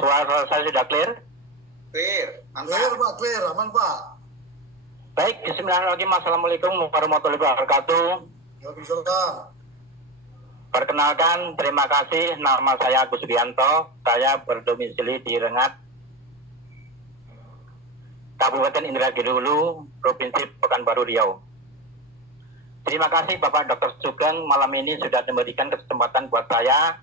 Suara saya sudah clear? Clear, Clear Pak, clear, aman Pak. Baik, bismillahirrahmanirrahim. Assalamualaikum warahmatullahi wabarakatuh. Waalaikumsalam. Perkenalkan, terima kasih. Nama saya Agus Bianto. Saya berdomisili di Rengat, Kabupaten Indragiri Hulu, Provinsi Pekanbaru Riau. Terima kasih Bapak Dr. Sugeng malam ini sudah memberikan kesempatan buat saya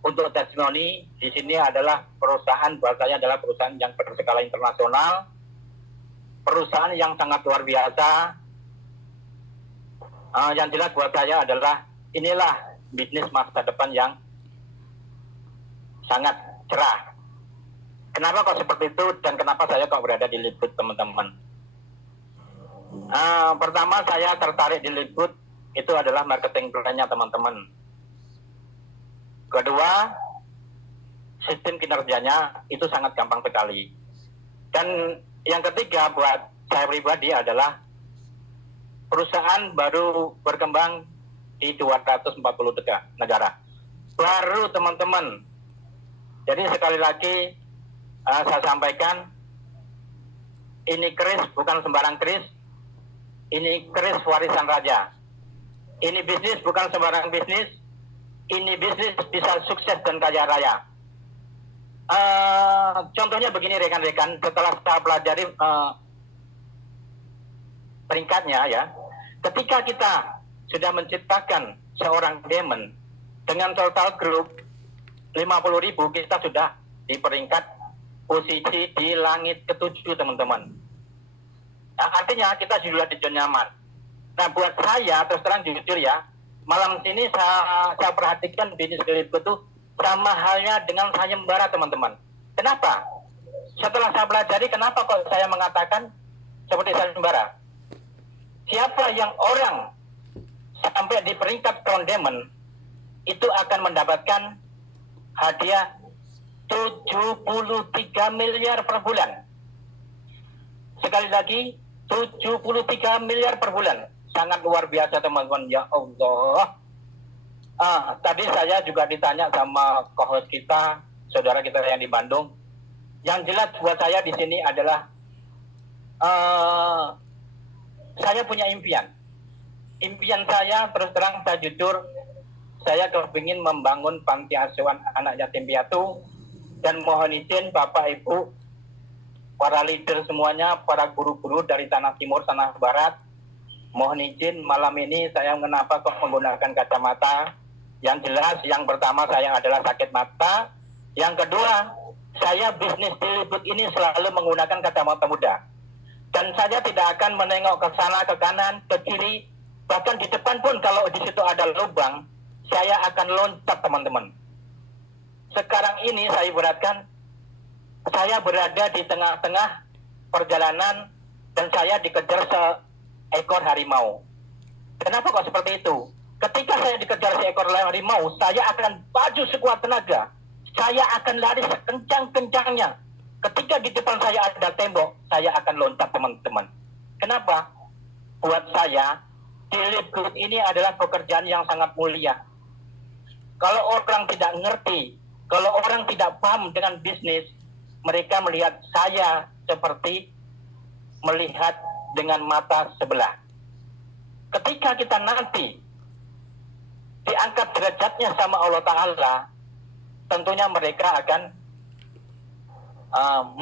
untuk testimoni. Di sini adalah perusahaan buat saya adalah perusahaan yang berskala internasional, perusahaan yang sangat luar biasa. Yang jelas buat saya adalah inilah bisnis masa depan yang sangat cerah. Kenapa kok seperti itu dan kenapa saya kok berada di Liquid, teman-teman? Pertama saya tertarik di Liquid itu adalah marketing plan-nya, teman-teman. Kedua, sistem kinerjanya itu sangat gampang sekali. Dan yang ketiga buat saya pribadi adalah perusahaan baru berkembang di 240 negara. Baru, teman-teman. Jadi sekali lagi saya sampaikan, ini kris bukan sembarang kris. Ini kris warisan raja. Ini bisnis bukan sembarang bisnis. Ini bisnis bisa sukses dan kaya raya. Contohnya begini rekan-rekan, setelah saya pelajari peringkatnya ya, ketika kita sudah menciptakan seorang diamond dengan total group 50.000, kita sudah di peringkat posisi di langit ke-7, teman-teman. Nah, artinya kita sudah di zona nyaman. Nah, buat saya terus terang jujur ya, malam sini saya perhatikan bisnis Liquid itu sama halnya dengan sayembara, teman-teman. Kenapa? Setelah saya pelajari, kenapa kok saya mengatakan seperti sayembara? Siapa yang orang sampai di peringkat crown diamond itu akan mendapatkan hadiah 73 miliar per bulan. Sekali lagi, 73 miliar per bulan. Sangat luar biasa, teman-teman. Ya Allah. Tadi saya juga ditanya sama co-host kita, saudara kita yang di Bandung. Yang jelas buat saya di sini adalah saya punya impian. Impian saya, terus terang saya jujur, saya kepingin membangun panti asuhan anak yatim piatu. Dan mohon izin Bapak Ibu, para leader semuanya, para guru-guru dari tanah timur, tanah barat, mohon izin malam ini saya kenapa kok menggunakan kacamata. Yang jelas, yang pertama saya adalah sakit mata. Yang kedua, saya bisnis di Liquid ini selalu menggunakan kacamata muda. Dan saya tidak akan menengok ke sana, ke kanan, ke kiri. Bahkan di depan pun kalau di situ ada lubang, saya akan loncat, teman-teman. Sekarang ini saya ibaratkan, saya berada di tengah-tengah perjalanan dan saya dikejar seekor harimau. Kenapa kok seperti itu? Ketika saya dikejar seekor harimau, saya akan maju sekuat tenaga. Saya akan lari sekencang-kencangnya. Ketika di depan saya ada tembok, saya akan loncat, teman-teman. Kenapa? Buat saya, di Liquid ini adalah pekerjaan yang sangat mulia. Kalau orang tidak ngerti, kalau orang tidak paham dengan bisnis, mereka melihat saya seperti melihat dengan mata sebelah. Ketika kita nanti diangkat derajatnya sama Allah Ta'ala, tentunya mereka akan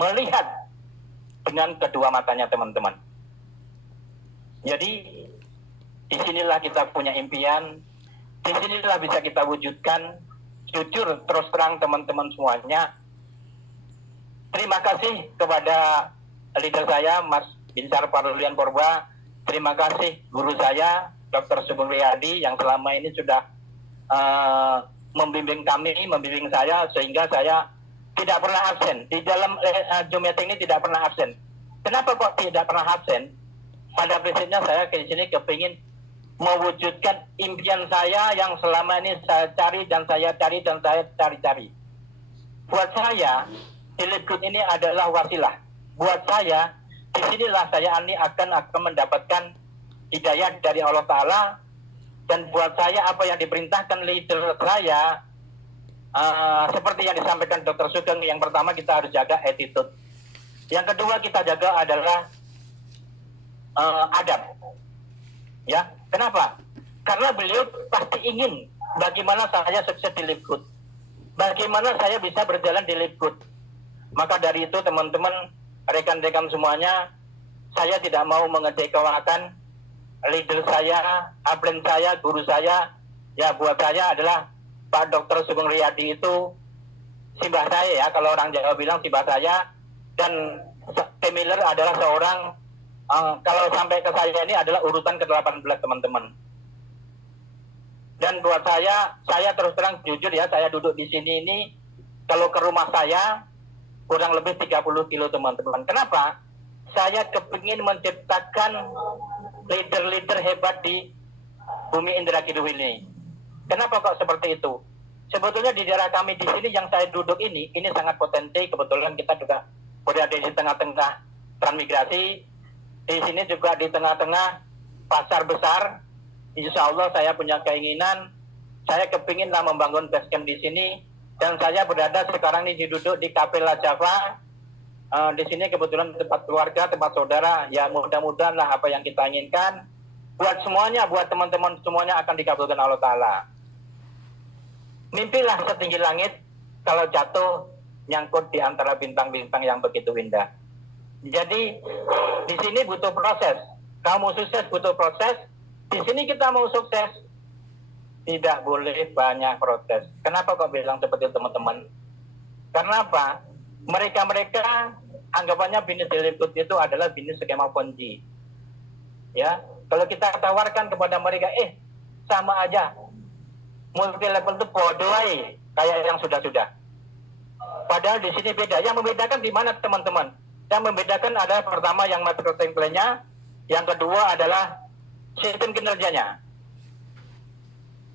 melihat dengan kedua matanya, teman-teman. Jadi, disinilah kita punya impian, disinilah bisa kita wujudkan. Jujur, terus terang teman-teman semuanya, terima kasih kepada leader saya, Mas Binsar Parulian Porba. Terima kasih guru saya, Dr. Sugeng Riyadi, yang selama ini sudah membimbing kami, membimbing saya, sehingga saya tidak pernah absen. Di dalam Zoom meeting ini tidak pernah absen. Kenapa kok tidak pernah absen? Pada prinsipnya saya ke sini kepingin mewujudkan impian saya yang selama ini saya cari dan saya cari dan saya cari-cari. Buat saya, di Liquid ini adalah wasilah. Buat saya, disinilah saya akan mendapatkan hidayah dari Allah Ta'ala. Dan buat saya, apa yang diperintahkan leader saya seperti yang disampaikan Dr. Sugeng, yang pertama kita harus jaga attitude. Yang kedua kita jaga adalah adab. Ya, kenapa? Karena beliau pasti ingin bagaimana saya sukses di Lipgut, bagaimana saya bisa berjalan di Lipgut. Maka dari itu teman-teman, rekan-rekan semuanya, saya tidak mau mengecewakan leader saya, upline saya, guru saya. Ya, buat saya adalah Pak Dr. Sugeng Riyadi itu simbah saya, ya, kalau orang Jawa bilang simbah saya. Dan Tim Miller adalah seorang, kalau sampai ke saya ini adalah urutan ke-18 teman-teman. Dan buat saya terus terang jujur ya, saya duduk di sini ini, kalau ke rumah saya kurang lebih 30 kilo teman-teman. Kenapa? Saya kepingin menciptakan leader-leader hebat di bumi Indra Kidul ini. Kenapa kok seperti itu? Sebetulnya di daerah kami di sini yang saya duduk ini sangat potensi. Kebetulan kita juga berada di tengah-tengah transmigrasi. Di sini juga di tengah-tengah pasar besar. Insya Allah saya punya keinginan, saya kepinginlah membangun base camp di sini. Dan saya berada sekarang ini duduk di Kapela Java. Di sini kebetulan tempat keluarga, tempat saudara. Ya mudah-mudahan lah apa yang kita inginkan buat semuanya, buat teman-teman semuanya akan dikabulkan Allah Ta'ala. Mimpilah setinggi langit, kalau jatuh nyangkut di antara bintang-bintang yang begitu indah. Jadi di sini butuh proses. Kamu sukses butuh proses. Di sini kita mau sukses tidak boleh banyak protes. Kenapa kok bilang seperti itu teman-teman? Karena apa? Mereka anggapannya bisnis di Lipgut itu adalah bisnis skema Ponzi. Ya, kalau kita tawarkan kepada mereka, sama aja. Multi level itu bodoh aja, kayak yang sudah-sudah. Padahal di sini beda. Yang membedakan di mana teman-teman? Yang membedakan adalah pertama yang marketing plan-nya, yang kedua adalah sistem kinerjanya.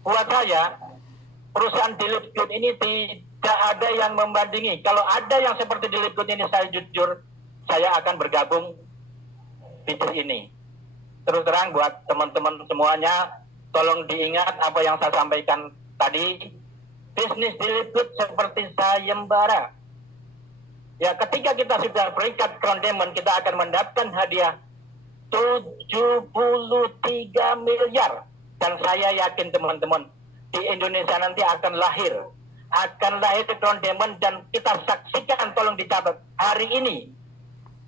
Buat saya, perusahaan di Lipgut ini tidak ada yang membandingi. Kalau ada yang seperti di Lipgut ini, saya jujur, saya akan bergabung bisnis ini. Terus terang buat teman-teman semuanya, tolong diingat apa yang saya sampaikan tadi. Bisnis di Lipgut seperti sayembara. Ya, ketika kita sudah peringkat Crown Diamond, kita akan mendapatkan hadiah 73 miliar. Dan saya yakin teman-teman, di Indonesia nanti akan lahir Crown Diamond. Dan kita saksikan, tolong dicatat, hari ini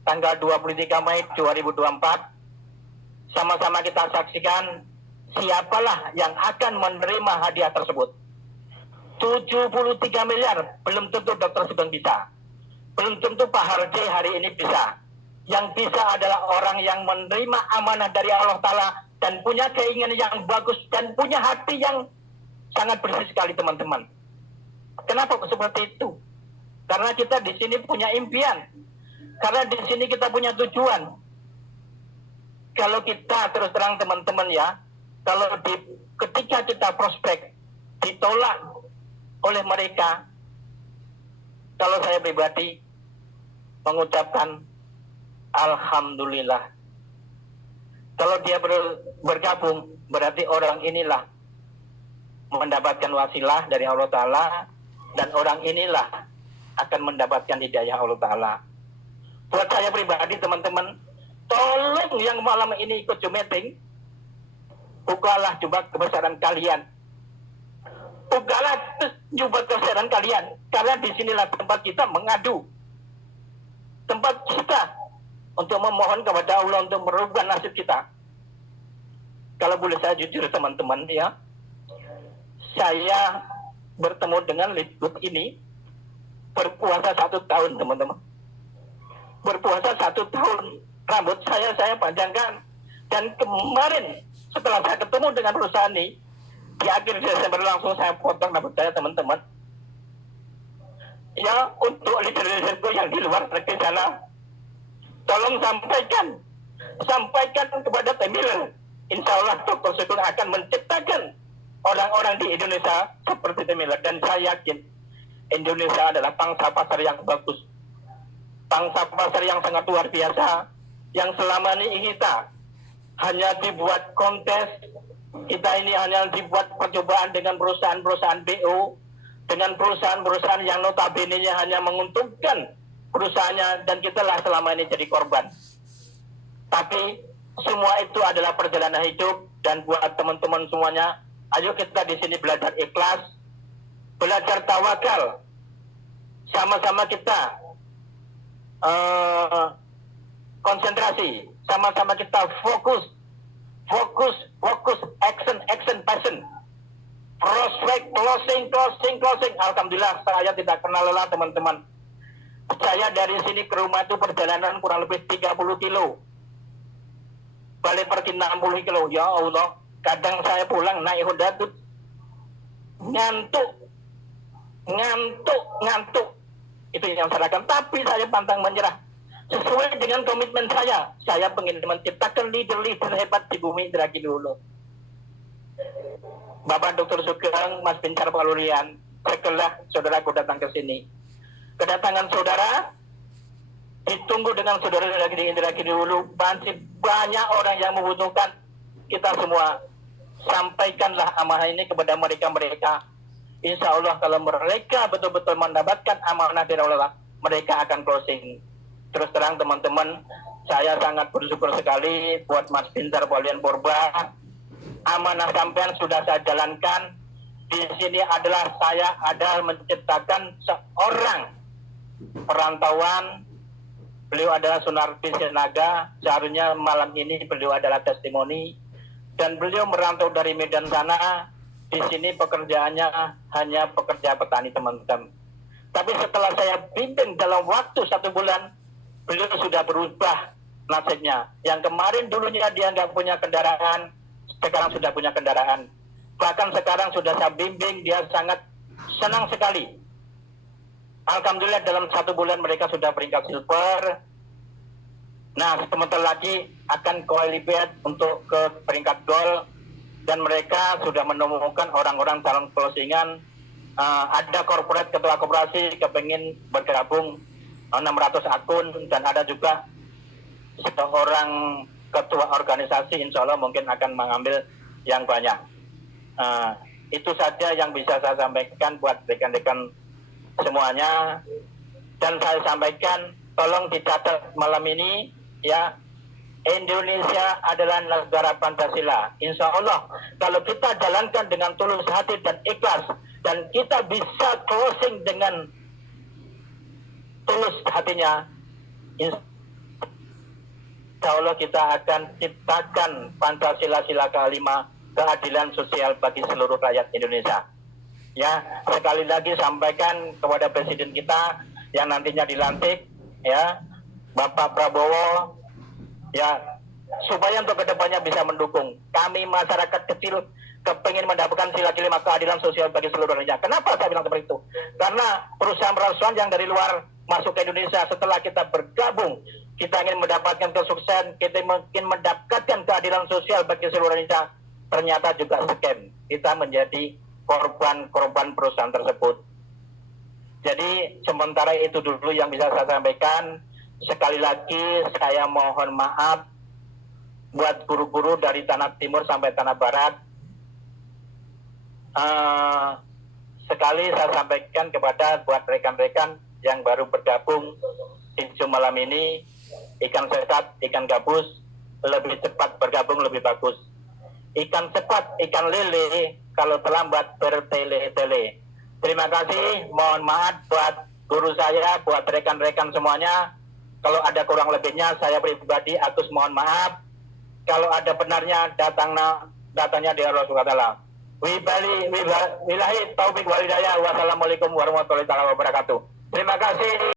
tanggal 23 Mei 2024, sama-sama kita saksikan siapalah yang akan menerima hadiah tersebut. 73 miliar, belum tentu Dr. Sugeng bisa, belum tentu Pak Harji hari ini bisa. Yang bisa adalah orang yang menerima amanah dari Allah Ta'ala dan punya keinginan yang bagus dan punya hati yang sangat bersih sekali teman-teman. Kenapa seperti itu? Karena kita di sini punya impian, karena di sini kita punya tujuan. Kalau kita terus terang teman-teman ya, kalau ketika kita prospek ditolak oleh mereka, kalau saya pribadi mengucapkan alhamdulillah. Kalau dia bergabung, berarti orang inilah mendapatkan wasilah dari Allah Ta'ala, dan orang inilah akan mendapatkan hidayah Allah Ta'ala. Buat saya pribadi teman-teman, tolong yang malam ini ikut Zoom meeting, bukalah jubah kebesaran kalian. Bukalah jubah kebesaran kalian. Karena disinilah tempat kita mengadu. Tempat kita untuk memohon kepada Allah untuk merubah nasib kita. Kalau boleh saya jujur teman-teman ya, saya bertemu dengan Lipgut ini berpuasa 1 tahun teman-teman. Berpuasa 1 tahun. Rambut saya panjangkan. Dan kemarin setelah saya ketemu dengan perusahaan ini, di akhir Desember langsung saya potong rambut saya teman-teman. Ya, untuk leader-leaderku yang di luar negeri sana, tolong sampaikan kepada Tim Miller. Insya Allah Dr. Sugeng akan menciptakan orang-orang di Indonesia seperti Tim Miller. Dan saya yakin Indonesia adalah pangsa pasar yang bagus, pangsa pasar yang sangat luar biasa, yang selama ini kita hanya dibuat kontes, kita ini hanya dibuat percobaan dengan perusahaan-perusahaan BO, dengan perusahaan-perusahaan yang notabene-nya hanya menguntungkan perusahaannya dan kita lah selama ini jadi korban. Tapi semua itu adalah perjalanan hidup dan buat teman-teman semuanya, ayo kita di sini belajar ikhlas, belajar tawakal, sama-sama kita konsentrasi, sama-sama kita fokus, action, passion, prospek, closing. Alhamdulillah saya tidak kenal lelah teman-teman. Saya dari sini ke rumah itu perjalanan kurang lebih 30 kilo. Balik pergi 60 kilo. Ya Allah, kadang saya pulang naik Honda tuh ngantuk. Itu yang saya lakukan. Tapi saya pantang menyerah. Sesuai dengan komitmen saya ingin menciptakan leader-leader hebat di bumi Indragiri Hulu. Bapak Dr. Sugeng, Mas Bincar Palurian, setelah saudaraku datang ke sini. Kedatangan saudara ditunggu dengan saudara di Indragiri Hulu. Masih banyak orang yang membutuhkan kita semua. Sampaikanlah amanah ini kepada mereka. Insya Allah kalau mereka betul-betul mendapatkan amanah dari Allah, mereka akan closing. Terus terang teman-teman, saya sangat bersyukur sekali buat Mas Bincar Palurian Purba. Amanah sampean sudah saya jalankan. Di sini adalah saya menciptakan seorang perantauan. Beliau adalah Sunarti Sinaga. Seharusnya malam ini beliau adalah testimoni. Dan beliau merantau dari Medan sana. Di sini pekerjaannya hanya pekerja petani teman-teman. Tapi setelah saya bimbing dalam waktu 1 bulan, beliau sudah berubah nasibnya. Yang kemarin dulunya dia nggak punya kendaraan, sekarang sudah punya kendaraan. Bahkan sekarang sudah saya bimbing, dia sangat senang sekali. Alhamdulillah dalam 1 bulan mereka sudah peringkat silver. Nah, sebentar lagi akan qualified untuk ke peringkat gold. Dan mereka sudah menemukan orang-orang calon closingan. Ada korporat ketua koperasi kepingin bergabung 600 akun. Dan ada juga seorang ketua organisasi insya Allah mungkin akan mengambil yang banyak. Itu saja yang bisa saya sampaikan buat rekan-rekan semuanya. Dan saya sampaikan, tolong dicatat malam ini ya, Indonesia adalah negara Pancasila. Insya Allah kalau kita jalankan dengan tulus hati dan ikhlas, dan kita bisa closing dengan tulus hatinya, insya Allah kita akan ciptakan Pancasila sila kelima, keadilan sosial bagi seluruh rakyat Indonesia. Ya, sekali lagi sampaikan kepada Presiden kita yang nantinya dilantik, ya, Bapak Prabowo, ya, supaya untuk kedepannya bisa mendukung. Kami masyarakat kecil kepingin mendapatkan sila kelima keadilan sosial bagi seluruh Indonesia. Kenapa saya bilang seperti itu? Karena perusahaan-perusahaan yang dari luar masuk ke Indonesia, setelah kita bergabung, kita ingin mendapatkan kesuksesan, kita ingin mendapatkan keadilan sosial bagi seluruh Indonesia, ternyata juga scam. Kita menjadi korban perusahaan tersebut. Jadi sementara itu dulu yang bisa saya sampaikan. Sekali lagi saya mohon maaf buat guru-guru dari Tanah Timur sampai Tanah Barat. Sekali saya sampaikan kepada buat rekan-rekan yang baru bergabung di Zoom malam ini, ikan sekat, ikan gabus, lebih cepat bergabung lebih bagus. Ikan cepat, ikan lele, kalau terlambat bertele-tele. Terima kasih, mohon maaf buat guru saya, buat rekan-rekan semuanya. Kalau ada kurang lebihnya, saya pribadi, Agus mohon maaf. Kalau ada benarnya, datangnya di Allah SWT. Wilahi taufik walidayah. Wassalamualaikum warahmatullahi wabarakatuh. Terima kasih.